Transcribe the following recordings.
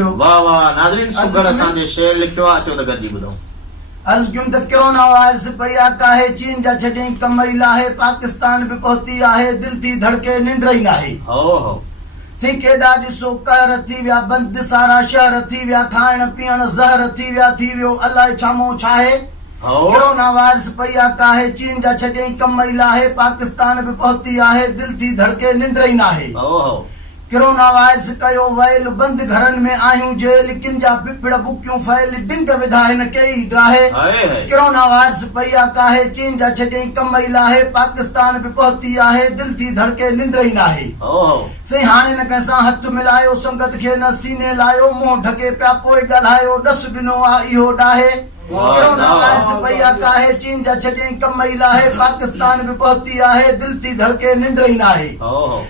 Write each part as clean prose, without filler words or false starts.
वाह वाह नाज़रीन सुगर असांजे शेर लिखियो आहे अचो त गॾिजी ॿुधूं। अर्ज क्यों त कोरोना वायरस पई आहे चीन जा छॾियईं कमई लाहे पाकिस्तान बि पहुती आहे दिल थी धड़के निंड ई नाहे हो सी केॾा ॾिसो कहर थी विया बंद सारा शहर थी विया खाइण पीअण ज़हर थी विया थी वियो अलाए छामो छाहे कोरोना वायरस पई आहे चीन जा छॾियईं कमई लाहे पाकिस्तान बि पहुती आहे दिल थी धड़के निंड ई नाहे कोरोना वायरस कयो वयल बंद घरन में आयूं जेल किन जा पिपड़ बुकियूं फैल डिंग विधा हिन कई ड्राहे कोरोना वायरस पई आहे चीन जा छॾियईं कमई लाहे पाकिस्तान बि पहुती आहे दिल थी धड़के निंड ई नाहे सही हाणे न कंहिंसां हथ मिलायो संगत खे न सीने लायो मुंहुं ढके पिया पोइ ॻाल्हायो डस ॾिनो आहे इहो डाहे कोरोना वायरस पई आहे चीन जा छॾियईं कमई लाहे पाकिस्तान बि पहुती आहे दिल थी धड़के निंड ई नाहे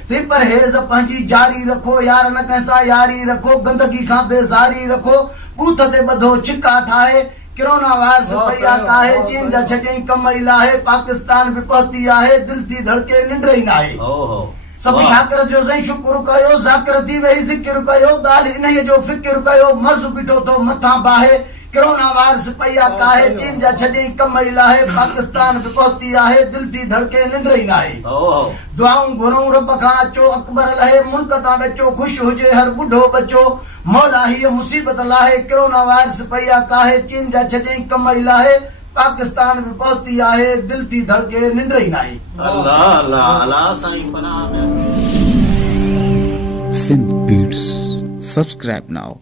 सी परहेज़ पंहिंजी जारी रखो यार न कंहिंसां यारी रखो गंदगी खां बेज़ारी रखो बूथ ते ॿधो छिका ठाहे कोरोना वायरस पई आहे चीन जा छॾियईं कमई लाहे पाकिस्तान बि पहुती आहे दिल थी धड़के निंड ई नाहे सब शाकिर जो सही शुक्र कयो ज़ाकिर थी वही ज़िक्र कयो ॻाल्हि इन्हीअ जो फिक्र कयो मर्ज़ बीठो तो मथां बाहे कोरोना वायरस पई आहे चीन जा छॾियईं कमई लाहे पाकिस्तान बि पहुती आहे दिल थी धड़के निंड ई नाहे दुआऊं घुरूं रब खां अचो अकबर लहे मुल्क तां बचो ख़ुश हुजे हर बुढ़ो बचो मौला हीअ मुसीबत लाहे कोरोना वायरस पई आहे चीन जा छॾियईं कमई लाहे पाकिस्तान बि पहुती आहे दिल थी धड़के निंड ई नाहे। अल्लाह अल्लाह अल्लाह साईं पनाह में। Synth Beats. Subscribe now.